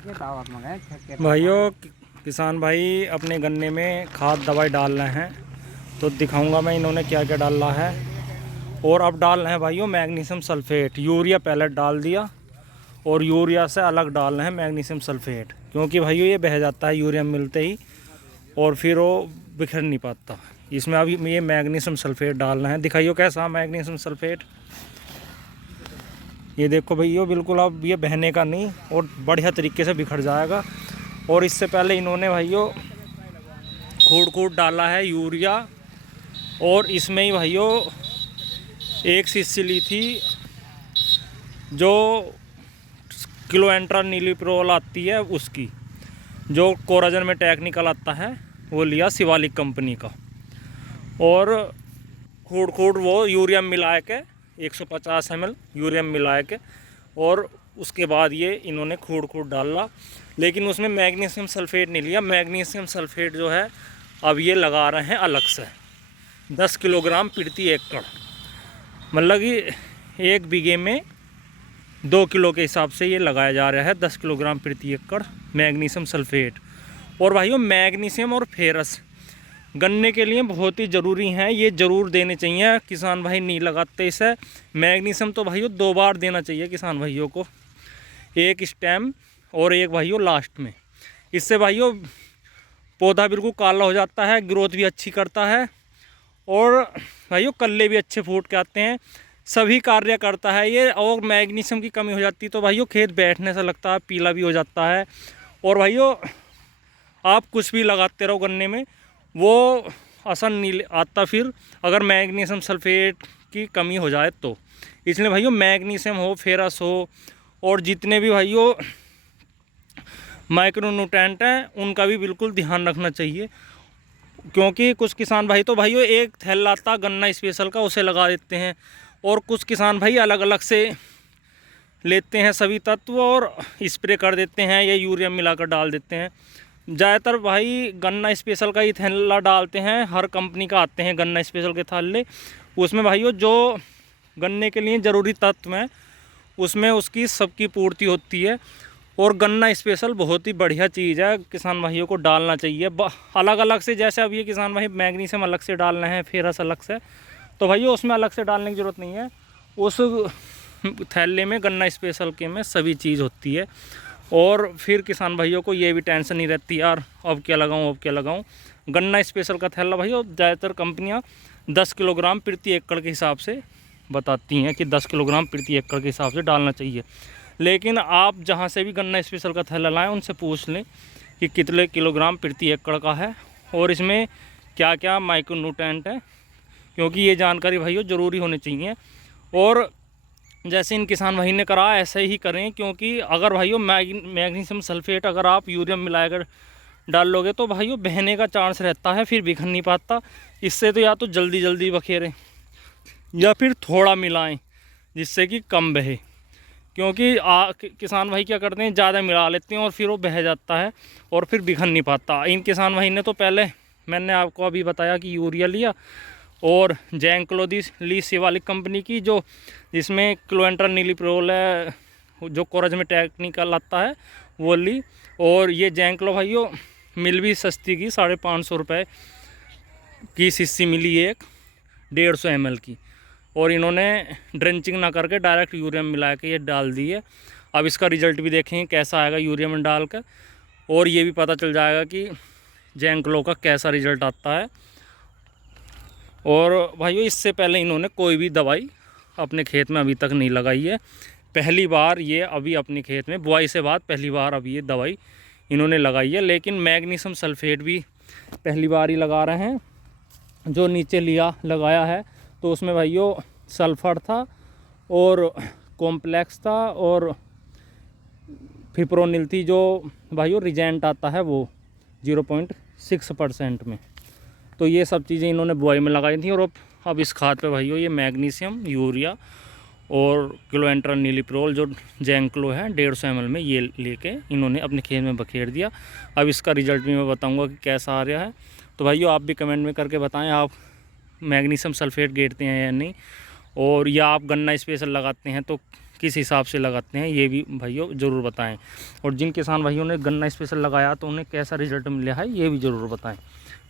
भाइयों, किसान भाई अपने गन्ने में खाद दवाई डाल रहे हैं, तो दिखाऊंगा मैं इन्होंने क्या क्या डाला है। और अब डाल रहे हैं भाइयों मैग्नीशियम सल्फेट। यूरिया पहले डाल दिया और यूरिया से अलग डाल रहे हैं मैग्नीशियम सल्फेट, क्योंकि भाइयों ये बह जाता है यूरिया मिलते ही और फिर वो बिखर नहीं पाता। इसमें अभी ये मैग्नीशियम सल्फेट डाल रहे हैं। दिखाइए कैसा मैग्नीशियम सल्फेट। ये देखो भैया, बिल्कुल अब ये बहने का नहीं और बढ़िया तरीके से बिखर जाएगा। और इससे पहले इन्होंने भाइयों खूड़ डाला है यूरिया, और इसमें ही भाइयों एक शीशी ली थी जो किलोएंट्रा नीलीप्रोल आती है, उसकी जो कोराजन में टेक्निकल आता है वो लिया शिवालिक कंपनी का। और खूड़ वो यूरिया मिला के 150 ml यूरिया मिला के, और उसके बाद ये इन्होंने खूड़ डाला। लेकिन उसमें मैग्नीशियम सल्फेट नहीं लिया। मैग्नीशियम सल्फेट जो है अब ये लगा रहे हैं अलग से 10 किलोग्राम प्रति एकड़, मतलब कि 1 बीघे में 2 किलो के हिसाब से ये लगाया जा रहा है 10 किलोग्राम प्रति एकड़ मैग्नीशियम सल्फेट। और भाइयों मैग्नीशियम और फेरस गन्ने के लिए बहुत ही ज़रूरी हैं, ये ज़रूर देने चाहिए। किसान भाई नहीं लगाते इसे। मैग्नीशियम तो भाइयों 2 बार देना चाहिए किसान भाइयों को, एक स्टेम और एक भाइयों लास्ट में। इससे भाइयों पौधा बिल्कुल काला हो जाता है, ग्रोथ भी अच्छी करता है, और भाइयों कल्ले भी अच्छे फूट के आते हैं, सभी कार्य करता है ये। और मैग्नीशियम की कमी हो जाती तो भाइयों खेत बैठने से लगता है, पीला भी हो जाता है। और भाइयों आप कुछ भी लगाते रहो गन्ने में, वो असर नहीं आता फिर अगर मैग्नीशियम सल्फेट की कमी हो जाए तो। इसलिए भाइयों मैग्नीशियम हो, फेरस हो, और जितने भी भाइयों माइक्रोन्यूट्रेंट हैं उनका भी बिल्कुल ध्यान रखना चाहिए। क्योंकि कुछ किसान भाई तो भाइयों एक थैला आता गन्ना स्पेशल का उसे लगा देते हैं, और कुछ किसान भाई अलग अलग से लेते हैं सभी तत्व और स्प्रे कर देते हैं या यूरिया मिलाकर डाल देते हैं। ज़्यादातर भाई गन्ना स्पेशल का ही थैला डालते हैं, हर कंपनी का आते हैं गन्ना स्पेशल के थैले। उसमें भाइयों जो गन्ने के लिए ज़रूरी तत्व हैं उसमें उसकी सबकी पूर्ति होती है। और गन्ना स्पेशल बहुत ही बढ़िया चीज़ है, किसान भाइयों को डालना चाहिए अलग अलग से। जैसे अब ये किसान भाई मैग्नीशियम अलग से डाल रहे हैं, फेरस अलग से, तो भाइयों उसमें अलग से डालने की ज़रूरत नहीं है। उस थैले में गन्ना स्पेशल के में सभी चीज़ होती है। और फिर किसान भाइयों को ये भी टेंशन नहीं रहती यार अब क्या लगाऊं। गन्ना स्पेशल का थैला भाइयों ज़्यादातर कंपनियां 10 किलोग्राम प्रति एकड़ के हिसाब से बताती हैं कि 10 किलोग्राम प्रति एकड़ के हिसाब से डालना चाहिए। लेकिन आप जहां से भी गन्ना स्पेशल का थैला लाएं उनसे पूछ लें कि कितने किलोग्राम प्रति एकड़ का है और इसमें क्या क्या माइक्रोन्यूट्रेंट है, क्योंकि ये जानकारी भाइयों ज़रूरी होनी चाहिए। और जैसे इन किसान भाई ने करा ऐसे ही करें, क्योंकि अगर भाइयों मैग्नीशियम सल्फेट अगर आप यूरिया मिलाकर डाल लोगे तो भाइयों बहने का चांस रहता है, फिर बिखर नहीं पाता। इससे तो या तो जल्दी बखेरें या फिर थोड़ा मिलाएं जिससे कि कम बहे। क्योंकि किसान भाई क्या करते हैं ज़्यादा मिला लेते हैं और फिर वो बह जाता है और फिर बिखर नहीं पाता। इन किसान भाई ने तो पहले मैंने आपको अभी बताया कि यूरिया लिया और जैंक्लो ली शिवालिक कंपनी की, जो जिसमें क्लोएंट्रा नीलीप्रोल है, जो कोरज में टेक्निकल आता है वो ली। और ये जैंक्लो भाइयों मिल भी सस्ती की, 550 रुपये की शीशी मिली एक 150 ml की। और इन्होंने ड्रेंचिंग ना करके डायरेक्ट यूरिया में मिला के ये डाल दी है। अब इसका रिज़ल्ट भी देखेंगे कैसा आएगा यूरिया में डाल कर, और ये भी पता चल जाएगा कि जैंक्लो का कैसा रिज़ल्ट आता है। और भाइयों इससे पहले इन्होंने कोई भी दवाई अपने खेत में अभी तक नहीं लगाई है। पहली बार ये अभी अपने खेत में बुआई से बाद पहली बार अभी ये दवाई इन्होंने लगाई है। लेकिन मैग्नीशियम सल्फेट भी पहली बार ही लगा रहे हैं। जो नीचे लगाया है तो उसमें भाइयों सल्फर था और कॉम्प्लेक्स था और फिप्रोनिल थी, जो भाइयों रिजेंट आता है वो 0.6% में। तो ये सब चीज़ें इन्होंने बुआई में लगाई थी। और अब इस खाद पे भाइयों ये मैग्नीशियम, यूरिया और क्लोएंट्रा नीलीप्रोल जो जैंक्लो है 150 ml में, ये लेके इन्होंने अपने खेत में बखेर दिया। अब इसका रिज़ल्ट भी मैं बताऊंगा कि कैसा आ रहा है। तो भाइयों आप भी कमेंट में करके बताएं आप मैग्नीशियम सल्फेट गेरते हैं या नहीं, और या आप गन्ना स्पेशल लगाते हैं तो किस हिसाब से लगाते हैं ये भी भाइयों ज़रूर बताएं। और जिन किसान भाइयों ने गन्ना स्पेशल लगाया तो उन्हें कैसा रिजल्ट मिला है ये भी ज़रूर बताएं।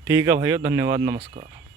ठीक है भाइयों, धन्यवाद, नमस्कार।